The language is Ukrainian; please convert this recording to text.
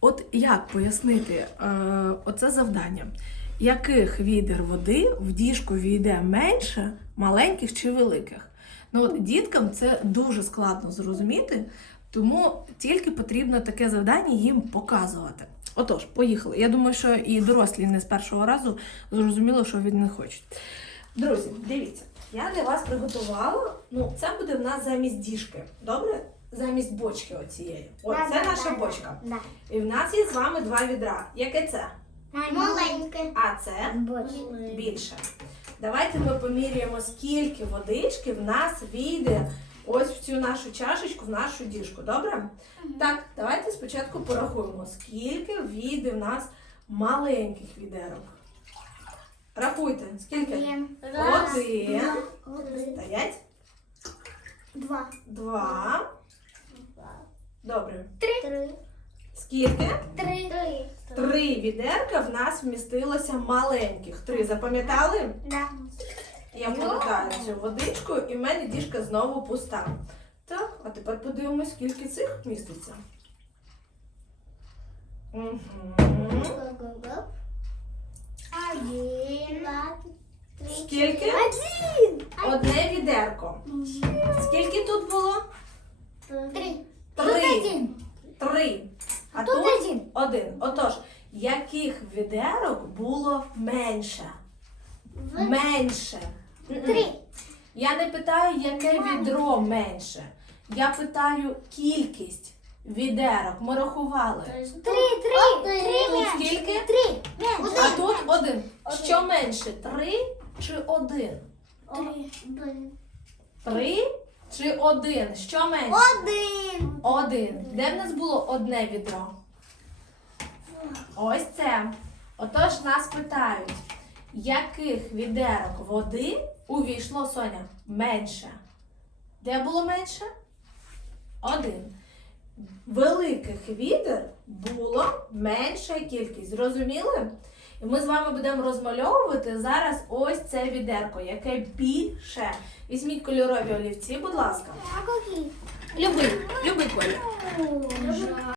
От як пояснити е, оце завдання? Яких відер води в діжку війде менше маленьких чи великих? Ну от діткам це дуже складно зрозуміти, тому тільки потрібно таке завдання їм показувати. Отож, поїхали. Я думаю, що і дорослі не з першого разу зрозуміло, що від них хочуть. Друзі, дивіться, я для вас приготувала. Ну, це буде в нас замість діжки. Добре? Замість бочки оцієї. От Да, це да, наша да, бочка. Да. І в нас є з вами два відра. Яке це? Маленьке. А це більше. Давайте ми поміряємо, скільки водички в нас війде ось в цю нашу чашечку, в нашу діжку. Добре? Так, давайте спочатку порахуємо, скільки війде в нас маленьких відерок. Рахуйте, скільки? Один. Один. Один. Стоять. Два. Два. Добре. Три. Скільки? Три. Три. Три відерка в нас вмістилося маленьких. Три. Запам'ятали? Да. Я повертаю цю водичку і в мене діжка знову пуста. Так, а тепер подивимось, скільки цих міститься. Угу. Один. Два. Три. Скільки? Один. Одне відерко. Скільки тут було? Три. Три. Три. А Тут тут один. один. Отож, яких відерок було менше? Менше. М-м. Три. Я не питаю, яке відро менше. Я питаю кількість відерок. Ми рахували. Три. Три. Три. Тут скільки? Три. А тут один. Що менше? Три чи один? Три. Три чи один? Що менше? Один. Один. Де в нас було одне відро? Ось це. Отож нас питають, яких відерок води увійшло Соня менше? Де було менше? Один. Великих відер було менша кількість. Зрозуміли? І ми з вами будемо розмальовувати зараз ось це відерко, яке більше. Візьміть кольорові олівці, будь ласка. Любий, любий колір.